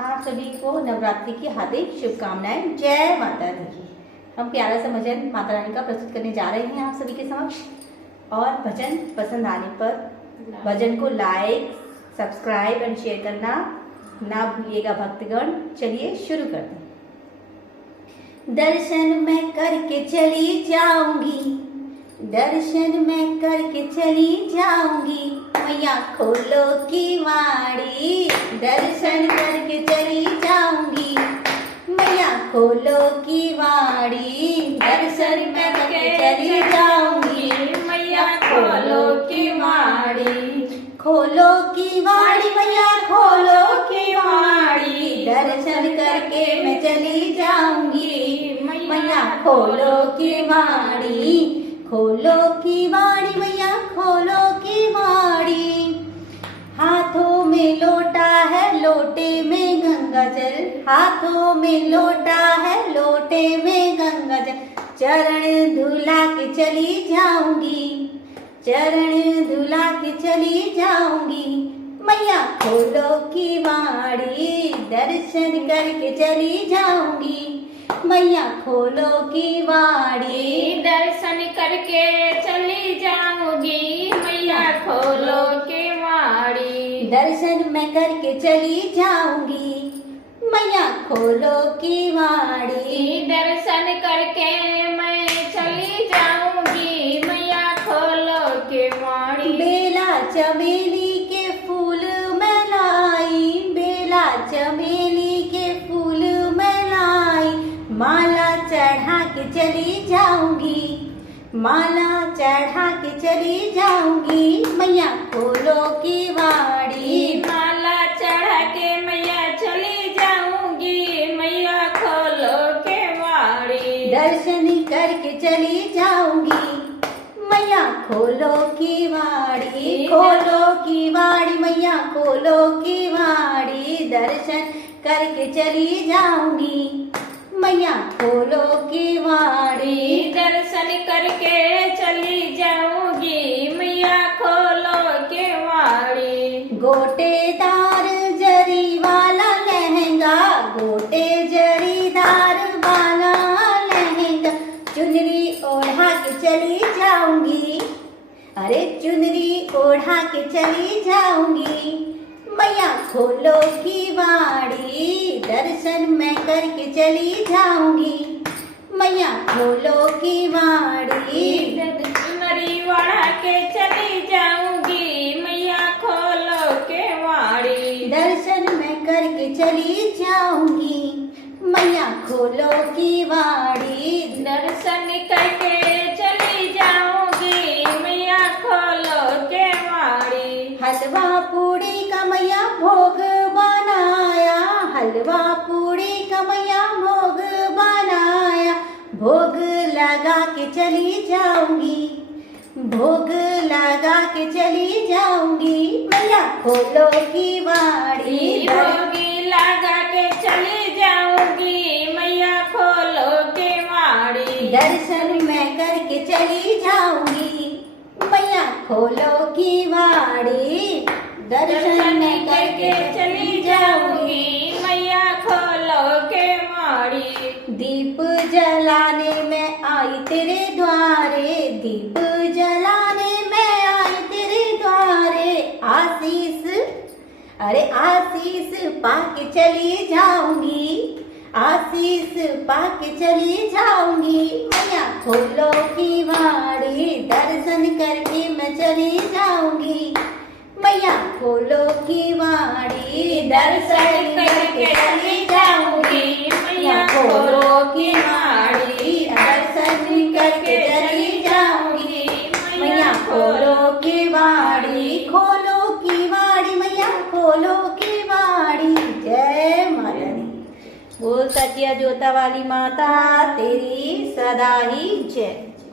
आप सभी को नवरात्रि की हार्दिक शुभकामनाएं। जय माता दी। हम प्यारा सा भजन माता रानी का प्रस्तुत करने जा रहे हैं आप सभी के समक्ष। और भजन पसंद आने पर भजन को लाइक, सब्सक्राइब एंड शेयर करना ना भूलिएगा भक्तगण। चलिए शुरू करते हैं। दर्शन मैं करके चली जाऊंगी, दर्शन मैं करके चली जाऊंगी, मैया खोलो की वाड़ी। दर्शन करके चली जाऊंगी, मैया खोलो की वाड़ी। दर्शन करके चली जाऊंगी, मैया खोलो की वाड़ी। खोलो की वाड़ी मैया खोलो की वाड़ी। दर्शन करके मैं चली जाऊंगी, मैया खोलो की वाड़ी। खोलो की वाड़ी मैया खोलो की वाड़ी। हाथों में लोटा है लोटे में गंगा जल, हाथों में लोटा है लोटे में गंगा जल। चरण धुला के चली जाऊंगी, चरण धुला के चली जाऊंगी, मैया खोलो की वाड़ी। दर्शन करके चली जाऊंगी, मैया खोलो की वाड़ी। दर्शन करके चली जाऊंगी, मैया खोलो की वाड़ी। दर्शन मैं करके चली जाऊंगी, मैया खोलो की वाड़ी। दर्शन करके मैं चली जाऊंगी, मैया खोलो की वाड़ी। बेला चमेली के फूल मैं लाई, बेला चमेली के फूल मैं लाई। माला चढ़ा के चली जाऊंगी, माला चढ़ा के चली जाऊंगी, मैया खोलो की वाड़ी। माला चढ़ा के मैया चली जाऊंगी, मैया खोलो के वाड़ी। दर्शन करके चली जाऊंगी, मैया खोलो की वाड़ी। खोलो की वाड़ी मैया खोलो की वाड़ी। दर्शन करके चली जाऊंगी, मैया खोलो की वाड़ी। दर्शन करके चली जाऊंगी, मैया खोलो के वाड़ी। गोटेदार जरी वाला लहंगा, गोटे जरीदार वाला लहंगा। चुनरी ओढ़ा के चली जाऊंगी, अरे चुनरी ओढ़ा के चली जाऊंगी, मैया खोलो की वाड़ी। दर्शन मैं करके चली जाऊंगी, मैया खोलो की वाड़ी। चुनरी ओढ़ा के चली जाऊंगी, मैया खोलो के वाड़ी। दर्शन मैं करके चली जाऊंगी, मैया खोलो की वाड़ी। दर्शन करके चली जाऊंगी, मैया खोलो के वाड़ी। हलवा पूड़ी का मैया भोग बनाया, हलवा पूड़ी का मैया भोग बनाया। भोग लगा के चली जाऊंगी, भोग लगा के चली जाऊंगी, मैया खोलो की वाड़ी। भोगी लगा के चली जाऊंगी, मैया खोलो के वाड़ी। दर्शन मैं करके चली जाऊंगी, मैया खोलो की वाड़ी। दर्शन करके चली जाऊंगी, मैया खोलो के वाड़ी। दीप जलाने में आई तेरे द्वारे, दीप जलाने में आई तेरे द्वारे। आशीष, अरे आशीष पाके चली जाऊंगी, आशीष पाके चली जाऊंगी, मैया खोलो की वाड़ी। दर्शन करके मैं चली जाऊंगी, मैया खोलो की वाड़ी। दर्शन करके चली जाऊंगी, मैया खोलो की वाड़ी। दर्शन करके चली जाऊंगी, मैया खोलो की वाड़ी। खोलो की वाड़ी मैया खोलो की वाड़ी। जय माता दी। बोल सच्चिया जोता वाली माता तेरी सदा ही जय।